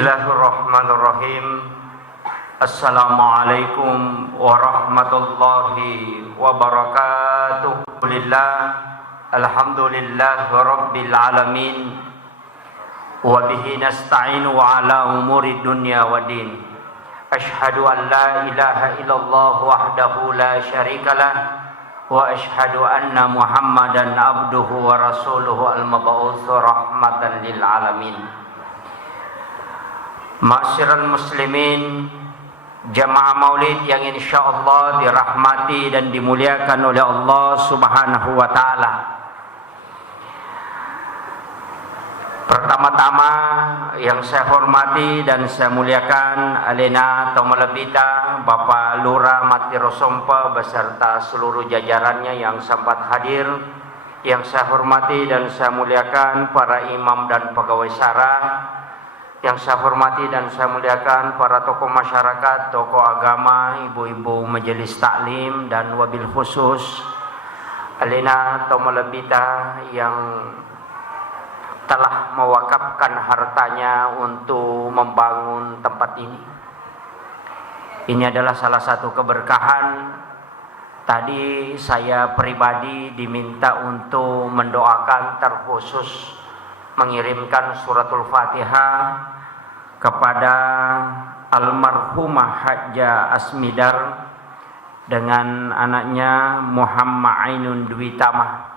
Bismillahirrahmanirrahim. Assalamualaikum warahmatullahi wabarakatuh. Alhamdulillah rabbil alamin. Wa bihi nasta'inu ala umuri dunya waddin. Ashhadu an la ilaha illallah wahdahu la syarikalah wa ashhadu anna Muhammadan abduhu wa rasuluhu al-mab'uts rahmatan lil alamin. Ma'asyiral muslimin, jamaah maulid yang insyaallah dirahmati dan dimuliakan oleh Allah Subhanahu wa taala. Pertama-tama yang saya hormati dan saya muliakan Alena Tomalabita, Bapak Lurah Matirosompa beserta seluruh jajarannya yang sempat hadir. Yang saya hormati dan saya muliakan para imam dan pegawai syara. Yang saya hormati dan saya muliakan para tokoh masyarakat, tokoh agama, ibu-ibu majelis taklim, dan wabil khusus Alena Tomalabita yang telah mewakafkan hartanya untuk membangun tempat ini. Ini adalah salah satu keberkahan. Tadi saya pribadi diminta untuk mendoakan, terkhusus mengirimkan suratul Fatihah kepada almarhumah Hajjah Asmidar dengan anaknya Muhammad Ainun Dwi Tamah.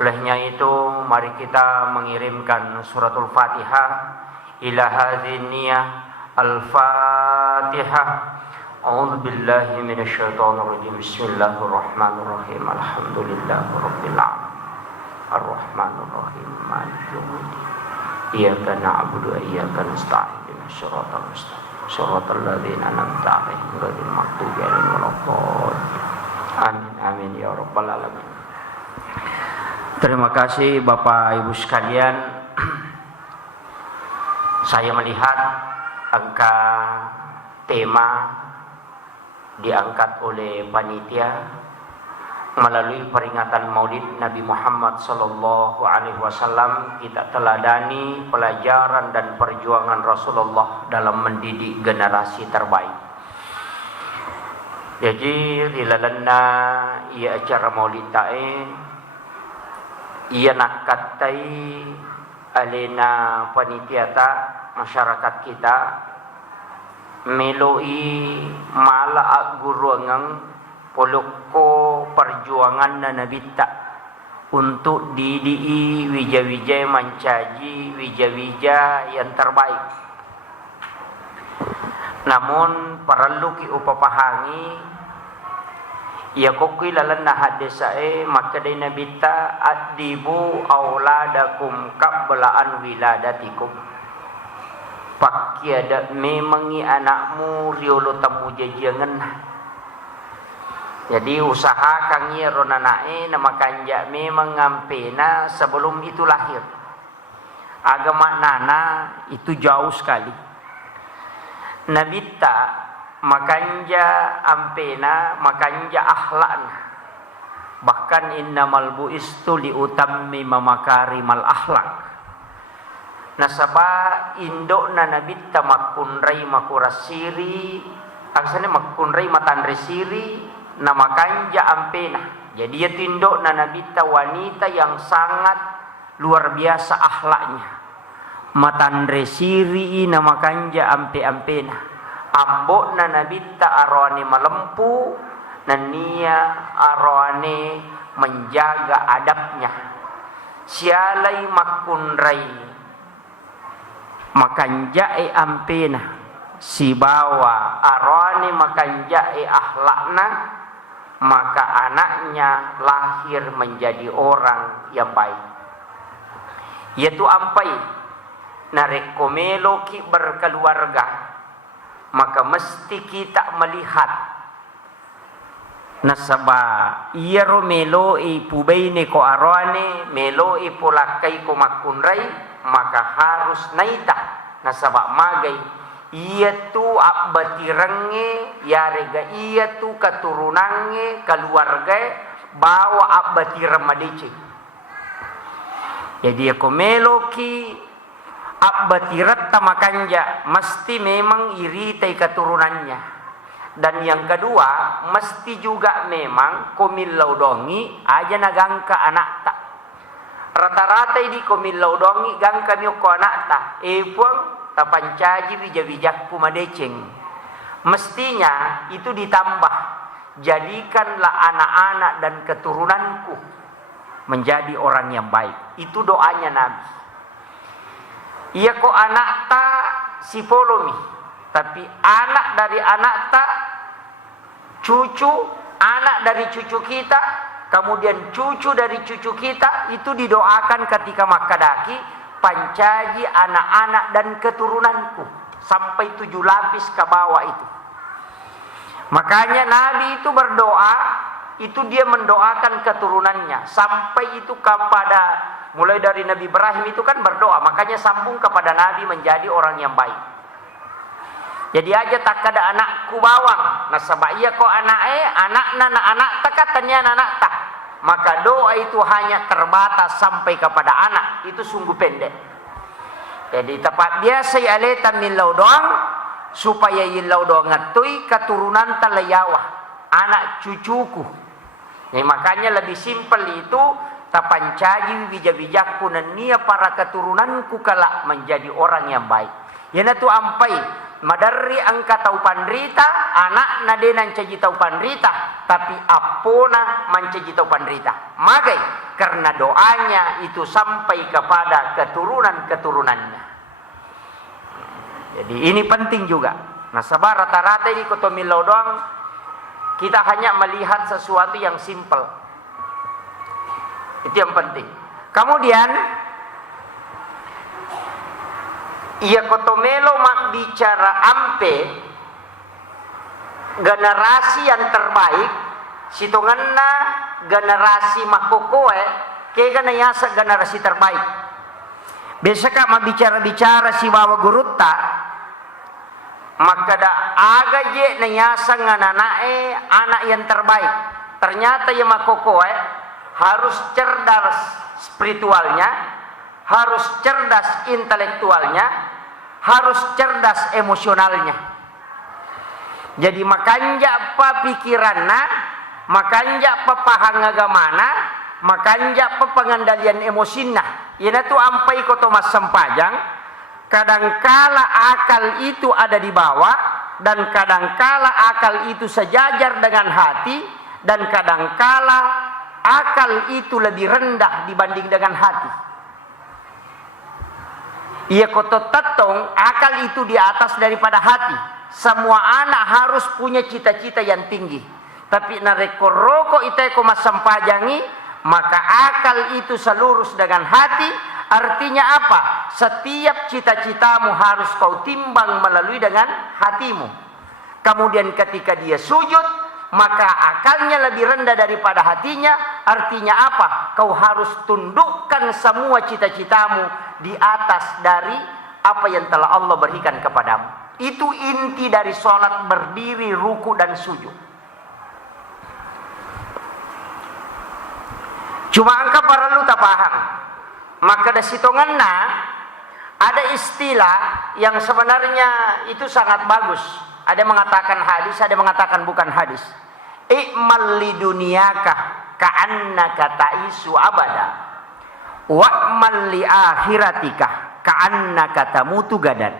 Olehnya itu mari kita mengirimkan suratul Fatihah ila hadzin niyah al-Fatihah. A'udzu billahi minasyaitonir rajim. Bismillahirrahmanirrahim. Alhamdulillahirabbil alamin. Ar-Rahmanir Rahim. Maliki yaumiddin. Iyyaka na'budu wa iyyaka nasta'in. Ihdinas siratal mustaqim. Shiratal ladzina an'amta 'alaihim ghairil maghdubi 'alaihim waladdallin. Amin amin ya rabbal alamin. Terima kasih Bapak Ibu sekalian. Saya melihat angka tema diangkat oleh panitia melalui peringatan Maulid Nabi Muhammad sallallahu alaihi wasallam. Kita teladani pelajaran dan perjuangan Rasulullah dalam mendidik generasi terbaik. Jadi rilalanna ia acara Maulid tae ia nakatai alena panitia ta masyarakat kita meloi mala guruangang poloko perjuangan na nabita untuk didii wija-wija mancaji wija-wija yang terbaik. Namun perlu ki upapahangi ya kokui lalan na hadisae maka day nabita adibu auladakum qablaan wiladatikum. Pakiada memangi anakmu riolo tamu jajangan. Jadi usaha kangi ronanae nama kanja memang ngampena sebelum itu lahir. Agama nana itu jauh sekali. Nabita makanja ampena makanja akhlakna. Bahkan innamal bu'istu liutammima makarimal akhlak. Nasaba indok na nabita makunrai makurasiri aksane makunrai matandre siri nama kanja ampena. Jadi ya tindok na nabita wanita yang sangat luar biasa akhlaknya. Matandre siri nama kanja ampe-ampena. Ambok na nabita arwane malempu nania arwane menjaga adabnya. Sialai makunrai makanjae ampena si bawa arwane makanjae akhlakna, maka anaknya lahir menjadi orang yang baik. Yaitu ampai narekomelo ki berkeluarga, maka mesti kita melihat nasaba iya romelo pubaine ko arwane melo polakai ko makunrai, maka harus naita nasaba magai ia tu abbatirenge yarega ia tu keturunange keluarga bawa abbatiram madici. Jadi aku meloki Abbatirat tamakanja, mesti memang iritai keturunannya. Dan yang kedua, mesti juga memang komillau dongi aja nagangka anak tak. Rata-rata ini komillau dongi gangka mioko anak tak. Puang tapancaji bijak pumadeceng. Mestinya itu ditambah. Jadikanlah anak-anak dan keturunanku menjadi orang yang baik. Itu doanya Nabi. Iya kok anak tak si polomi, tapi anak dari anak tak cucu, anak dari cucu kita, kemudian cucu dari cucu kita, itu didoakan ketika makadaki pancaji anak-anak dan keturunanku sampai 7 lapis ke bawah itu. Makanya Nabi itu berdoa, itu dia mendoakan keturunannya sampai itu kepada mulai dari Nabi Ibrahim itu kan berdoa, makanya sambung kepada Nabi menjadi orang yang baik. Jadi aja tak ada anakku bawang, nah sebab iya kok anak tak katanya anak tak. Maka doa itu hanya terbatas sampai kepada anak, itu sungguh pendek. Jadi tepat biasa ya letan milau doang supaya ilau doang ngatui keturunan talayawah, anak cucuku. Nah, makanya lebih simpel itu tapancaji bijak-bijakku dan nia para keturunanku kelak menjadi orang yang baik. Yana tu ampai madari angka tau pandrita, anak nade nancaji tau pandrita, tapi apona mancaji tau pandrita. Magai karena doanya itu sampai kepada keturunan-keturunannya. Jadi ini penting juga. Nah, sabar rata-rata ini kotomilau doang kita hanya melihat sesuatu yang simpel. Itu yang penting. Kemudian ia kotomelo mak bicara ampe generasi yang terbaik sitonganna generasi makokoe ke ganayasa generasi terbaik. Besaka mak bicara-bicara si wawa gurutta maka da aga je nayasa ngananae anak yang terbaik. Ternyata ya makokoe harus cerdas spiritualnya, harus cerdas intelektualnya, harus cerdas emosionalnya. Jadi makanya apa pikiranna, makanya apa pahang agamana, makanya apa pengendalian emosinna. Ina tu ampai ko Thomas Sempajang, kadangkala akal itu ada di bawah dan kadangkala akal itu sejajar dengan hati dan kadangkala akal itu lebih rendah dibanding dengan hati. Ia koto tatong akal itu di atas daripada hati. Semua anak harus punya cita-cita yang tinggi. Tapi nareko roko iteko masampajangi, maka akal itu selurus dengan hati. Artinya apa? Setiap cita-citamu harus kau timbang melalui dengan hatimu. Kemudian ketika dia sujud, maka akalnya lebih rendah daripada hatinya. Artinya apa? Kau harus tundukkan semua cita-citamu di atas dari apa yang telah Allah berikan kepadamu. Itu inti dari sholat berdiri, ruku dan sujud. Cuma angka para lu tak paham. Maka da sitonganna ada istilah yang sebenarnya itu sangat bagus. Ada yang mengatakan hadis, ada yang mengatakan bukan hadis. I'mal li dunyaka ka'annaka ta'isu abada. Wa'mal li akhiratika ka'annaka tamutu gadan.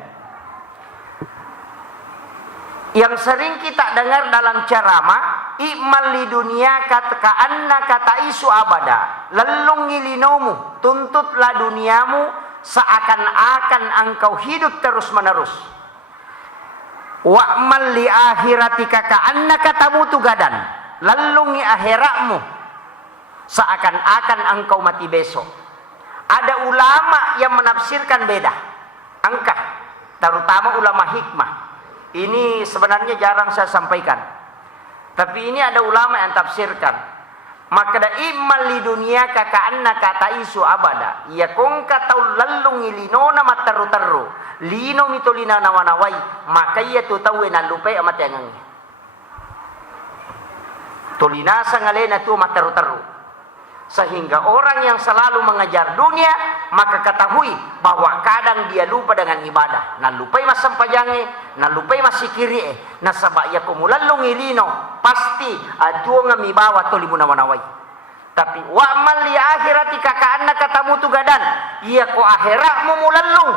Yang sering kita dengar dalam ceramah, i'mal li dunyaka ka'annaka ta'isu abada. Lelungi linomu, tuntutlah duniamu seakan-akan engkau hidup terus-menerus. Wa'mal li akhiratika ka'annaka tamutu gadan. Lalungi akhiratmu seakan-akan engkau mati besok. Ada ulama yang menafsirkan beda. Angka, terutama ulama hikmah. Ini sebenarnya jarang saya sampaikan. Tapi ini ada ulama yang tafsirkan. Maka da immal li dunyaka ka'annaka ta'isu abada. Ya kongka tau lalungi linona mataru-taru. Lino mitolina nawanawai, maka ia tu tahu na lupa amat yang tolina sangalena tu mataru-taru. Sehingga orang yang selalu mengejar dunia, maka ketahui bahwa kadang dia lupa dengan ibadah. Nah lupai mas sampajange, nah lupai mas sikiri nah sabak ya kumulalong ilino, pasti atuo nga mibawa to limuna wanaway. Tapi wa man li akhirati kakaanna katamu tugadan, iya ko akhirat mo mulalong.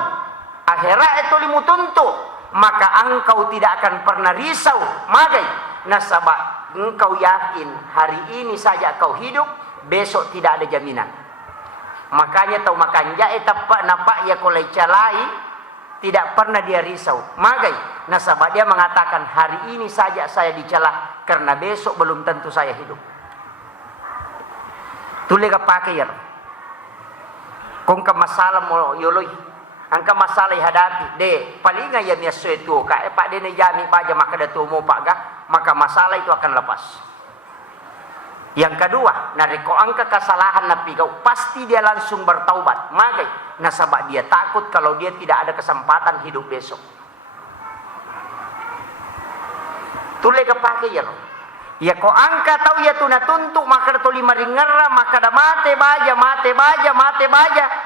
Akhirat itu limutunto, maka engkau tidak akan pernah risau. Magay, nah sabak engkau yakin hari ini saja kau hidup, besok tidak ada jaminan. Makanya tahu makanya etapa nampak ya kolai calai tidak pernah dia risau. Magai nasabah dia mengatakan hari ini saja saya dicelah karena besok belum tentu saya hidup. Tulega pakai ya. Kung ka masalah mo yoloy, angka masalah hadapi de paling ya miaso itu ka pak de jami baja maka datu mo paga maka masalah itu akan lepas. Yang kedua, nariko angka kesalahan napigau, pasti dia langsung bertaubat. Magai, nasabak dia takut kalau dia tidak ada kesempatan hidup besok. Tule kepake ya. Ya ko angka tahu ya tuna tuntuk maka tu lima ringera maka da mate baja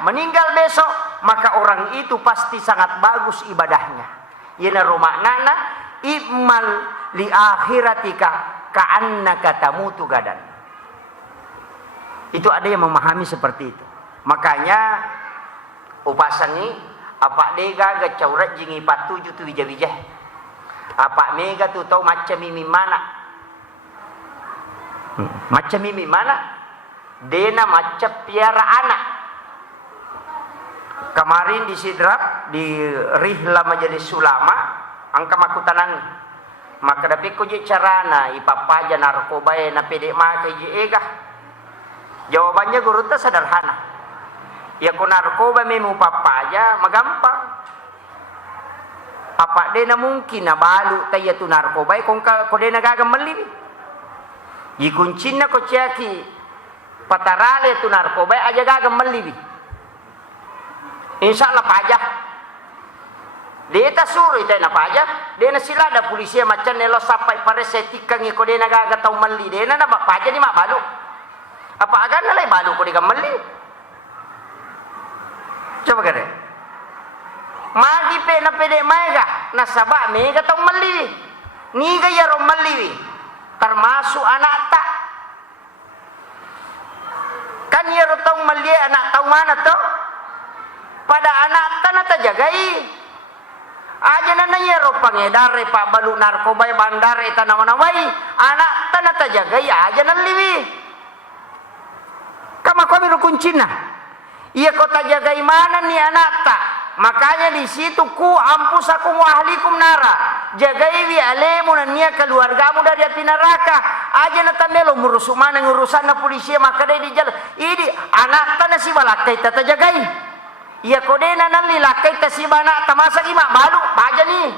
meninggal besok, maka orang itu pasti sangat bagus ibadahnya. Yana rumah nana imal li akhiratika ka'annaka tamutu gadan. Itu ada yang memahami seperti itu. Makanya upasangi apa dega ga caurat jingi patuju tu wija-wija. Apa mega tu tahu macam mimi mana? Macam mimi mana? Dena macam piara anak. Kemarin di Sidrap di Rihla Majelis Ulama angka makutanang. Maka dapat ko je carana ipapaja narkoba na pede make je ega. Jawabannya guru itu sederhana. Ya ko narkoba memu papaja magampang. Apa dena mungkin na balu tayo tu narkoba kung ko dena gagamali. Ikuncina ko ciaki patarale tu narkoba aja gagamali. Insyaallah pajak. Dia tak suruh itu na pajak. Dia na sila ada polisi macam nelo sampai pare setikang ko dena gagatau mali. Dia na pajak ni mak balu. Apa agan nalay balu ko di kamali? Coba kare. Magi pe na pede mega nasaba mega tong mali. Ni gaya rom mali. Termasuk anak tak. Kan ya tong mali anak tahu mana to? Pada anak tanah tajagai. Aja na ya ro pangedare pak balu narkoba bandare tanawanawai. Anak tanah tajagai aja nan liwi. Kama kami rukuncina. Ia kota jagai mana nih anak tak? Makanya di situ ku ampus aku ahlikum nara. Jagai wi alemu dan nia keluargamu dari api neraka. Aja na tamelo ngurus mana ngurusan na polisi maka dia di jalan. Ini anak tanah si balakai tata jagai. Ia kodena nan lilakai ta si bana tamasa ima balu baja nih.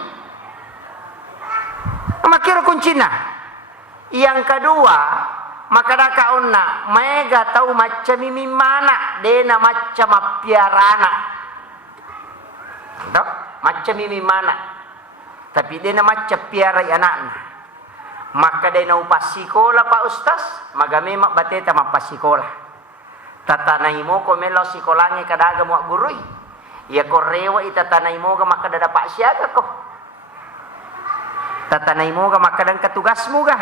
Makira kuncina. Yang kedua, maka dakauna mega tahu macam mimi mana dena macam piarana dok macam mimi mana tapi dena macam piara anakna maka dena upas sekolah pak ustaz magame mak bateta mapas sekolah tatanaimo ko melo sekolahnya kadaga mo gurui ya ko rewa itatanaimo ga maka dapat siaga ko tatanaimo ga maka dan ketugasmu ga.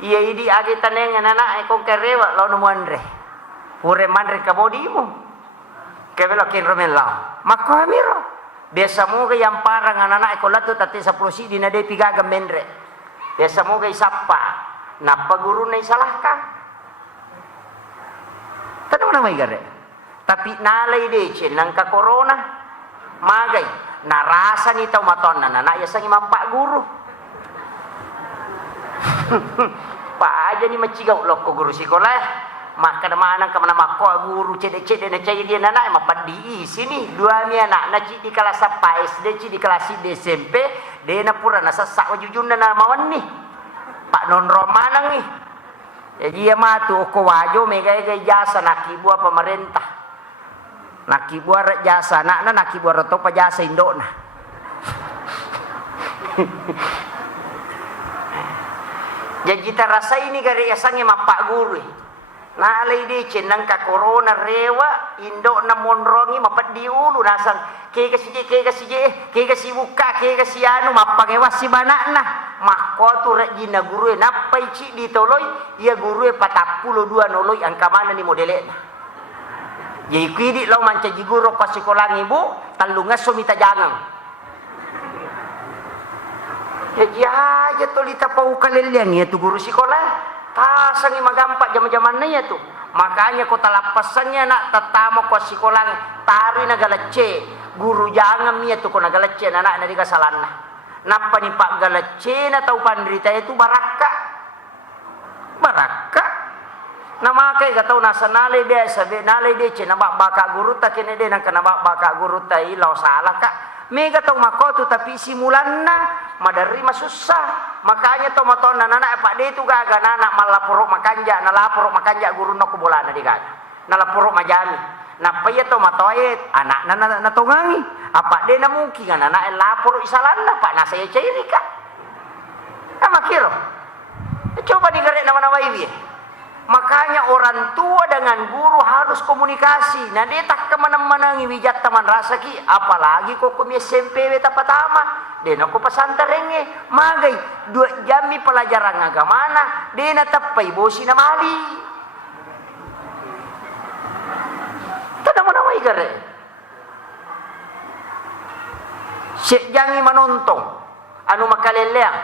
Iya idi agi tanengan anak kong kerewa law nomandre. Pure mandre kabodimu. Kebelo kin romela. Mako amiro. Biasa mo ga yang parang anak ko lato tati sa prosi di na de pigaga mendre. Biasa mo ga isapa na paguru na isalahka. Tanong na may gare. Tapi nalay de chen nang ka corona. Magay narasa ni taw maton na ya sang imampa guru. Pak aja ni macigau loko guru sekolah maka mana kemana mako guru cede-cede na cai dia anak mapadi sini dua mi anak na ci di kelas apa SD ci di kelas SMP de na pura na sasak wajujun na mawan ni Pak non romanang ni jadi ya matu ko wajo mega jasa nakibua pemerintah nakibua jasa anak na nakibua roto pa jasa indona jadi kita rasa ini gari asangnya mapak guru. Nalay di cenang ka corona rewa indo na monrongi mapat di ulu nasang ke kasi buka ke kasi anu mapangewas si banakna mako tu rajina guru napai ci ditoloi ia guru 42 noloi angka mana ni modelena jadi kidi lau manca jiguro ko sekolah ibu talunga sumita jangang ya tolita pau kalelian ya tu guru sekolah tasangi magampak zaman-zaman ya tu makanya ko talapasannya nak tatamo ko sekolah tari nagalecce guru jangan mia tu ko nagalecce anak na di kasalanna napa ni pak galecce na tau pandrita itu baraka na makai ka tau nasa nalay biasa be nalay de ce na baka guru ta kene de nang kana baka guru ta ilaw salah ka mega tau makotu tapi simulan na madari masusah makanya to maton nana pak de tu gaga nana malaporo makanja nalaporo makanja guru no kubolana di gaga nalaporo majami na paya to matoyet anak nana natongangi apa de na mungkin nana laporo isalanda pak na saya cairi ka ama kiro coba digare nama-nama ibi makanya orang tua dengan guru harus komunikasi. Nah dia tak kemana-mana ngiwijat teman rasa ki, apalagi kok kami SMP beta pertama. Dia nak pesantren magai 2 jam pelajaran agama na, dia nak tapai bosi na mali. Tidak mana igare. Syek jangi menonton, anu makaleleang.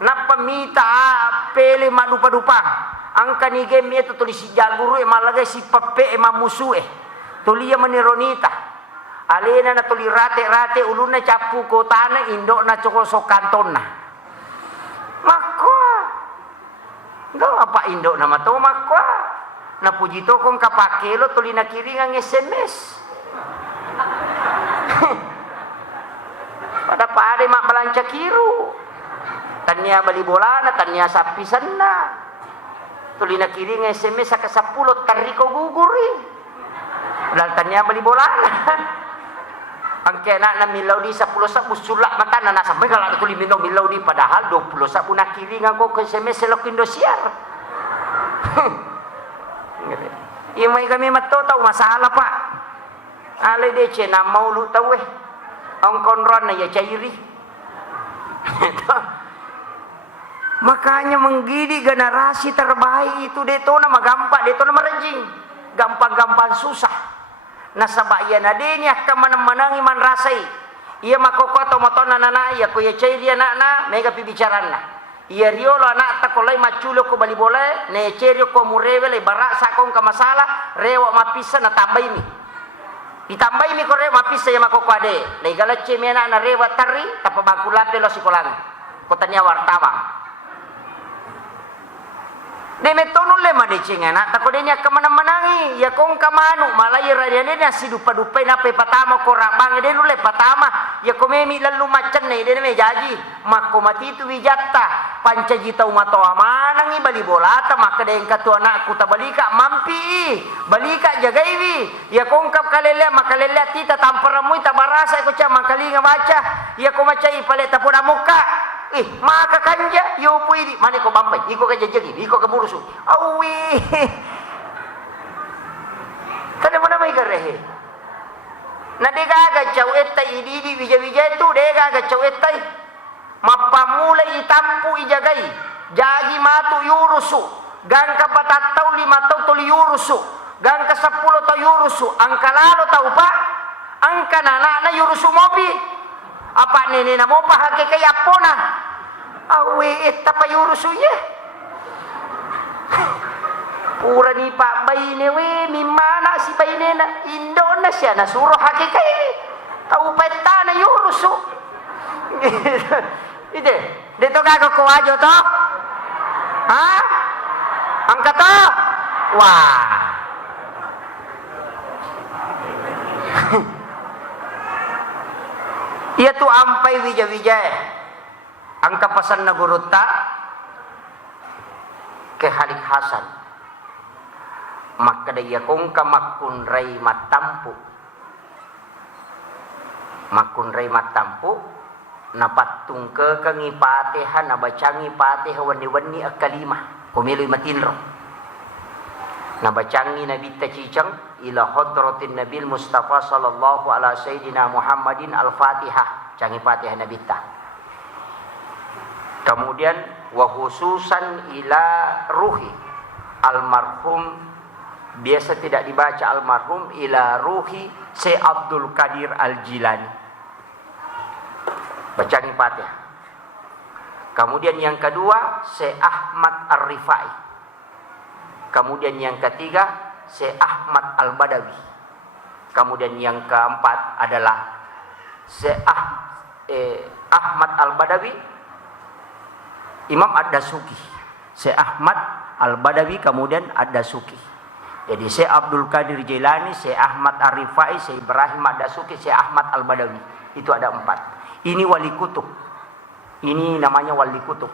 Napa mita pele madupa-dupa. Angka ni game itu tulis si jaguru malagay si pape mamusu tulia manironita alena na tuli rate uluna capu kotana indo na cokosok kantona makwa ndo apa indo nama to makwa na pujito kong kapakelo tuli na kiringang SMS pada pare mak balanca kiru tanya bali bola na tanya sapisan na tuli na kiri nga SMS sa kasapulot tariko guguri laltanya bali bola ang kena na milaw di sa pulo sa busula mata na nasa may kalala tuli milaw di padahal 20 sa puna kiri nga ko SMS sa lokindo siyar iya may kami matotaw masalah pa alay de che na maulu taw ang konron na ya cairi makanya menggidi generasi terbaik itu deto na magampak deto na maranjing gampang-gampang susah nasabaya na din ya kamanang-manang iman rasay iya makokoto moton na nana iya kuya chay dia na mega pibicaran na iya riolo anak takolay machulo ko balibole ne cheryo ko murewele barak sa kong kamasala rewa mapisa na tambay mi itambay mi ko rewa mapisa ya makokwade lay galatche mi na rewa tari tapabangkulate lo sikolang kotanya wartawang de metonul le madecing anak tako de nya kemana-manangi ya kong kamanu malay radiane na sidupa-dupai na pe patama ko rabang de nule patama ya komemi lalu macan ne de me jaji makko mati tu wijatta pancajita umato amanangi bali bolata maka de engkatu anakku tabalika mampi balika jagaiwi ya kong kap kalele makalele tita tamparamu tabarasa ko cha makalinga baca ya ko macai pale tapuna muka maka kanja yo puidi mane ko bampai iko ka jajagi iko ka burusu awi kada mana mai garehe na dega ga chau etai ididi bija tu dega ga chau etai mapamula itampu ijagai jagi matu yurusu gang ka patatau 5 tau tuli yurusu gang ka 10 tau yurusu angka lalo tau pa angka nana yurusu mobi apa nene na mo pa hake kaya pona awe etta pa yurusu ye pura ni pak bayne we mimana si bayne na Indonesia na suruh hake kaya tau peta na yurusu ide dito kago ko ajo to ha angka to wah iya tu ampai wija-wija ang kapasan na guruta ke Halik Hasan makadaya kong kamakunray matampu napatung ke kangipatehan nabacangi pateha wani-wani akalimah kumiloy matinro Nabacangi Nabi Tacicang ila hadratin Nabil Mustafa sallallahu ala sayyidina Muhammadin al-Fatihah. Cangi Fatihah Nabi ta. Kemudian wa khususan ila ruhi almarhum, biasa tidak dibaca almarhum, ila ruhi Syekh Abdul Qadir Al-Jilani. Bacangi Fatihah. Kemudian yang kedua Syekh Ahmad Ar-Rifai. Kemudian yang ketiga Syekh Ahmad Al-Badawi. Kemudian yang keempat adalah Syekh Ahmad Al-Badawi, Imam Ad-Dasuki. Syekh Ahmad Al-Badawi kemudian Ad-Dasuki. Jadi Syekh Abdul Qadir Jilani, Syekh Ahmad Ar-Rifai, Syekh Ibrahim Ad-Dasuki, Syekh Ahmad Al-Badawi. Itu ada 4. Ini wali kutub. Ini namanya wali kutub.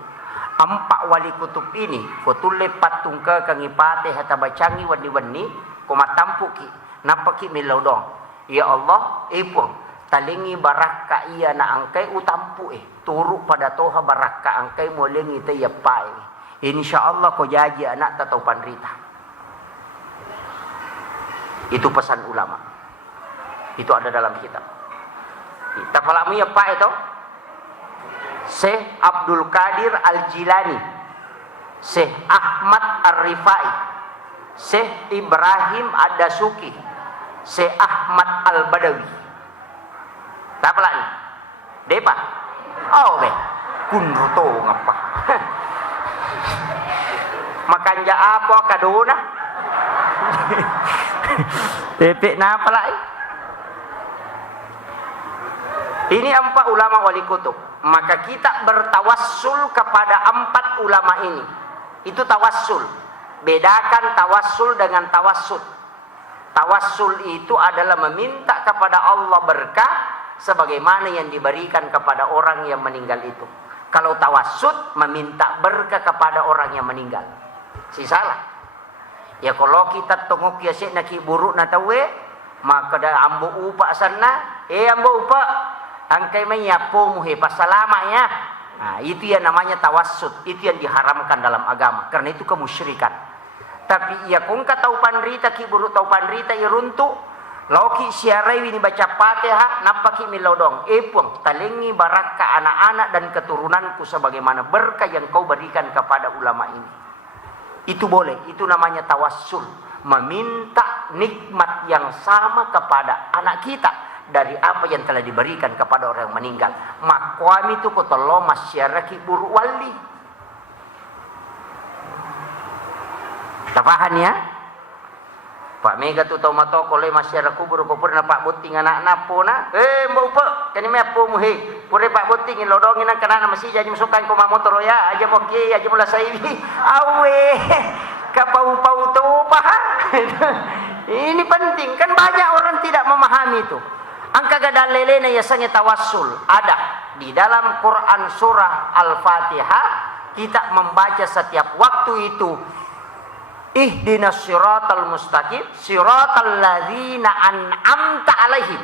4 wali kutub ini kutule patungka kangipate hata bacangi wani-wani kumatampuki napaki milaudong. Ya Allah, ipung talingi baraka iya na angkai utampu turu pada toha baraka angkai molengi te yapai. Insyaallah ko jaji anak tatau panrita. Itu pesan ulama. Itu ada dalam kitab. Tafalamu ya Pak itu? Syekh Abdul Qadir Al-Jilani, Syekh Ahmad Ar-Rifai, Syekh Ibrahim Ad-Dasuki, Syekh Ahmad Al-Badawi. Tak apa lagi? Depa? Oh be, kunruto ngapa? Makan ja apa kadona? Tepek napa lagi? Ini 4 ulama wali kutub. Maka kita bertawassul kepada 4 ulama ini. Itu tawassul. Bedakan tawassul dengan tawassut. Tawassul itu adalah meminta kepada Allah berkah sebagaimana yang diberikan kepada orang yang meninggal itu. Kalau tawassut meminta berkah kepada orang yang meninggal. Si salah. Ya kalau kita tengok ya sik nak buruk na tawe, maka da ambo upa sana, ambo upa angkai menyapu muhe pasalamanya. Nah, itu yang namanya tawassut. Itu yang diharamkan dalam agama. Karena itu kemusyrikan. Tapi ya kung ka tau panrita ki buru tau panrita ya runtu. Loki siarai ini baca Fatihah napaki milodong. Epung talingi baraka anak-anak dan keturunanku sebagaimana berkah yang kau berikan kepada ulama ini. Itu boleh. Itu namanya tawassul. Meminta nikmat yang sama kepada anak kita dari apa yang telah diberikan kepada orang yang meninggal. Makwami itu kotolo masyarakat buru wali. Tapahan ya? Pak Mega tu tau mato kolai masyarakat buru kupur na Pak Buting anak napo na. Mbak upa, kani me apo muhe. Pure Pak Buting lodongin ang kanana masih jadi musukan ko motor ya. Aja mo ki, aja mula saibi. Awe. Kapau-pau tu paham. Ini penting kan banyak orang tidak memahami itu. Angka gadalele na yasanya tawassul ada di dalam Quran surah Al-Fatihah. Kita membaca setiap waktu itu, ihdinas siratal mustaqim siratal ladzina an'amta alaihim,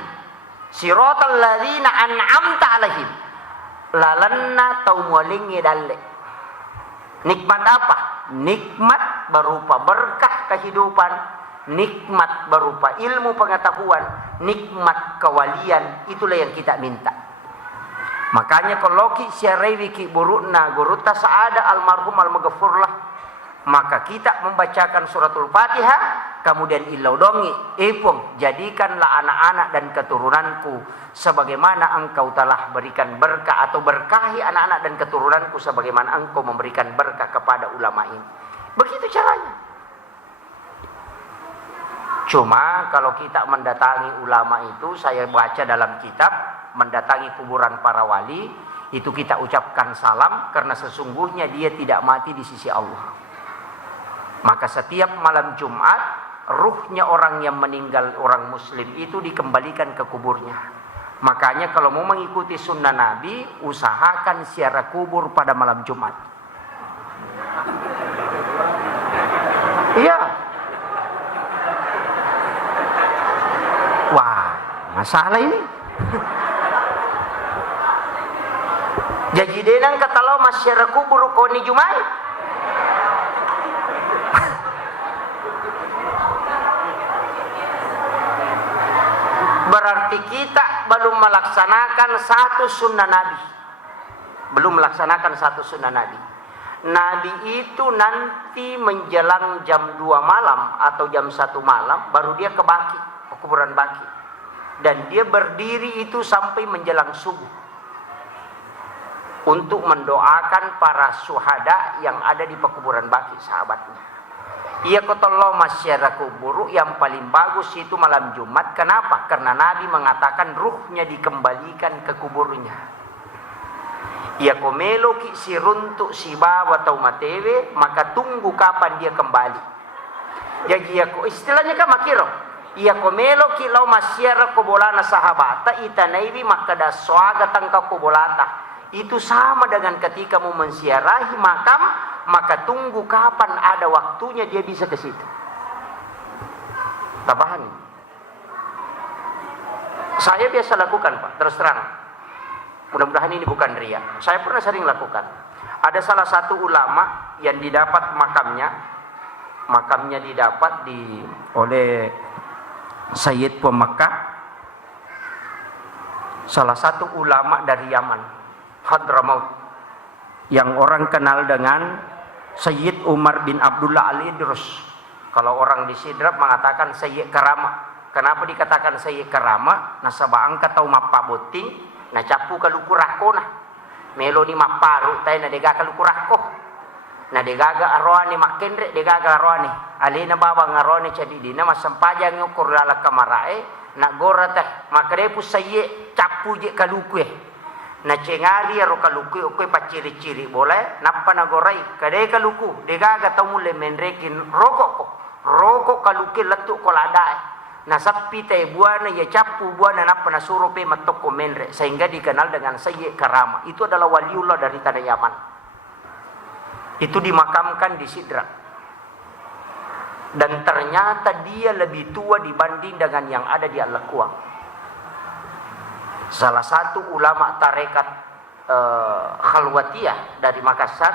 siratal ladzina an'amta alaihim. Lalanna taumulingi dalle. Nikmat apa? Nikmat berupa berkah kehidupan, nikmat berupa ilmu pengetahuan, nikmat kewalian. Itulah yang kita minta. Makanya kalau ki syarawi ki burukna guruta saada almarhum al-maghfurlah, maka kita membacakan suratul Fatihah kemudian ilaudongi epung jadikanlah anak-anak dan keturunanku sebagaimana engkau telah berikan berkah, atau berkahi anak-anak dan keturunanku sebagaimana engkau memberikan berkah kepada ulama ini. Begitu caranya. Cuma kalau kita mendatangi ulama itu, saya baca dalam kitab, mendatangi kuburan para wali, itu kita ucapkan salam karena sesungguhnya dia tidak mati di sisi Allah. Maka setiap malam Jumat, ruhnya orang yang meninggal, orang muslim itu dikembalikan ke kuburnya. Makanya kalau mau mengikuti sunnah Nabi, usahakan ziarah kubur pada malam Jumat. Iya. Wah, masalah ini. Jadi denang kata lo masyarakat kubur koni Jumai. berarti kita belum melaksanakan satu sunnah Nabi. Belum melaksanakan satu sunnah Nabi. Nabi itu nanti menjelang jam 2 malam atau jam 1 malam baru dia ke Baki, ke kuburan Baki. Dan dia berdiri itu sampai menjelang subuh untuk mendoakan para syuhada yang ada di pekuburan Baki, sahabatnya. Ia kotollah masyarakat kubur yang paling bagus itu malam Jumat. Kenapa? Karena Nabi mengatakan ruhnya dikembalikan ke kuburnya. Ia komelo ki si runtuk si bawa atau matewe, maka tunggu kapan dia kembali. Jadi istilahnya kan makiro. Ia komelo ki lau masyarakat kubolana sahabata itanaiwi maka da swaga tangka kubolata. Itu sama dengan ketika mau mensiarahi makam, maka tunggu kapan ada waktunya dia bisa ke situ. Tak paham? Saya biasa lakukan, Pak, terus terang. Mudah-mudahan ini bukan riya. Saya pernah sering lakukan. Ada salah satu ulama yang didapat makamnya didapat oleh Sayyid Pemakkah, salah satu ulama dari Yaman, Hadramaut, yang orang kenal dengan Sayyid Umar bin Abdullah Al-Idrus. Kalau orang di Sidrap mengatakan Sayyid Karama. Kenapa dikatakan Sayyid Karama? Nasaba angka tau mappa boting, na capu kaluku rako na. Melo ni maparu tay na dega kaluku rako. Na degaga arwani makendre degaga arwani. Alina baba ngarwani cadi dina masampaja ngukur lala kamarae na gora teh makrepu Sayyid capu je kaluku na cengali aro kaluku oke paciri-ciri boleh napa nagorai kade kaluku degaga tamule menrekin rokok kaluki letuk koladae na sappi te buana ya capu buana napa na suruh pe matoko menre sehingga dikenal dengan Sayyid Karama. Itu adalah waliullah dari tanah Yaman. Itu dimakamkan di Sidra. Dan ternyata dia lebih tua dibanding dengan yang ada di Al-Aqwa. Salah satu ulama tarekat Khalwatiyah dari Makassar,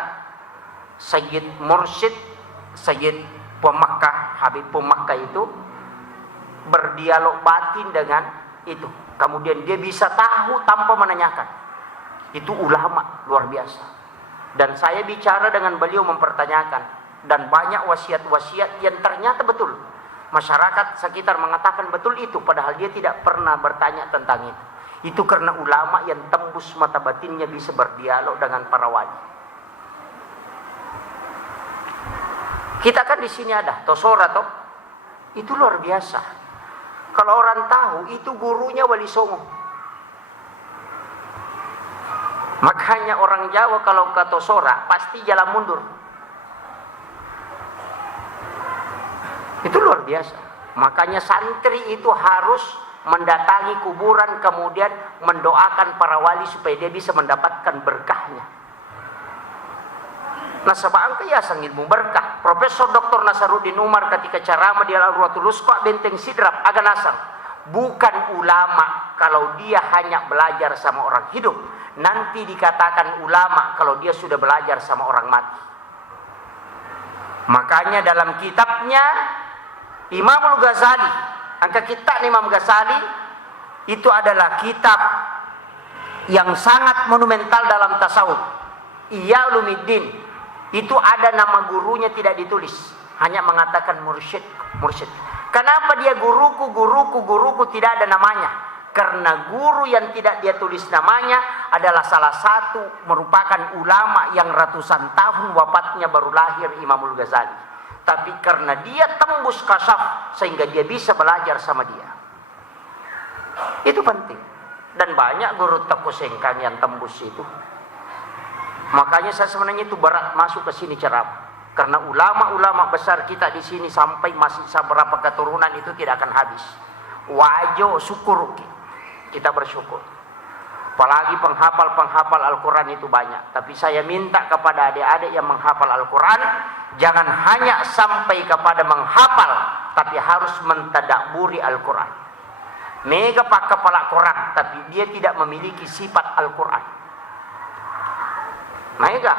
Sayyid Mursyid, Sayyid Pemakkah, Habib Pemakkah itu berdialog batin dengan itu. Kemudian dia bisa tahu tanpa menanyakan. Itu ulama luar biasa. Dan saya bicara dengan beliau mempertanyakan. Dan banyak wasiat-wasiat yang ternyata betul. Masyarakat sekitar mengatakan betul itu. Padahal dia tidak pernah bertanya tentang itu. Itu karena ulama yang tembus mata batinnya bisa berdialog dengan para wali. Kita kan di sini ada Tosora toh. Itu luar biasa. Kalau orang tahu itu gurunya Wali Songo. Makanya orang Jawa kalau ke Tosora pasti jalan mundur. Itu luar biasa. Makanya santri itu harus mendatangi kuburan kemudian mendoakan para wali supaya dia bisa mendapatkan berkahnya. Nasabah angka ya sangilmu berkah. Profesor Dr. Nasaruddin Umar ketika ceramah di Al-Urwatul Wusta Benteng Sidrap agak nasar. Bukan ulama kalau dia hanya belajar sama orang hidup. Nanti dikatakan ulama kalau dia sudah belajar sama orang mati. Makanya dalam kitabnya Imamul Ghazali, angka kitab Imam Ghazali itu adalah kitab yang sangat monumental dalam tasawuf. Ihya Ulumuddin. Itu ada nama gurunya tidak ditulis, hanya mengatakan mursyid. Kenapa dia guruku tidak ada namanya? Karena guru yang tidak dia tulis namanya adalah salah satu merupakan ulama yang ratusan tahun wafatnya baru lahir Imamul Ghazali. Tapi karena dia tembus kasyaf sehingga dia bisa belajar sama dia. Itu penting. Dan banyak guru tekusengkan yang tembus itu. Makanya saya sebenarnya itu berat masuk ke sini ceramah. Karena ulama-ulama besar kita di sini sampai masih beberapa keturunan itu tidak akan habis. Wajo syukur kita bersyukur. Apalagi penghafal Al-Quran itu banyak. Tapi saya minta kepada adik-adik yang menghafal Al-Quran, jangan hanya sampai kepada menghafal, tapi harus mentadaburi Al-Quran. Mega pak kepala Quran, tapi dia tidak memiliki sifat Al-Quran. Mega.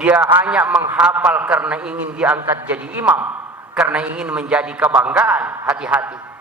Dia hanya menghafal karena ingin diangkat jadi imam, karena ingin menjadi kebanggaan. Hati-hati.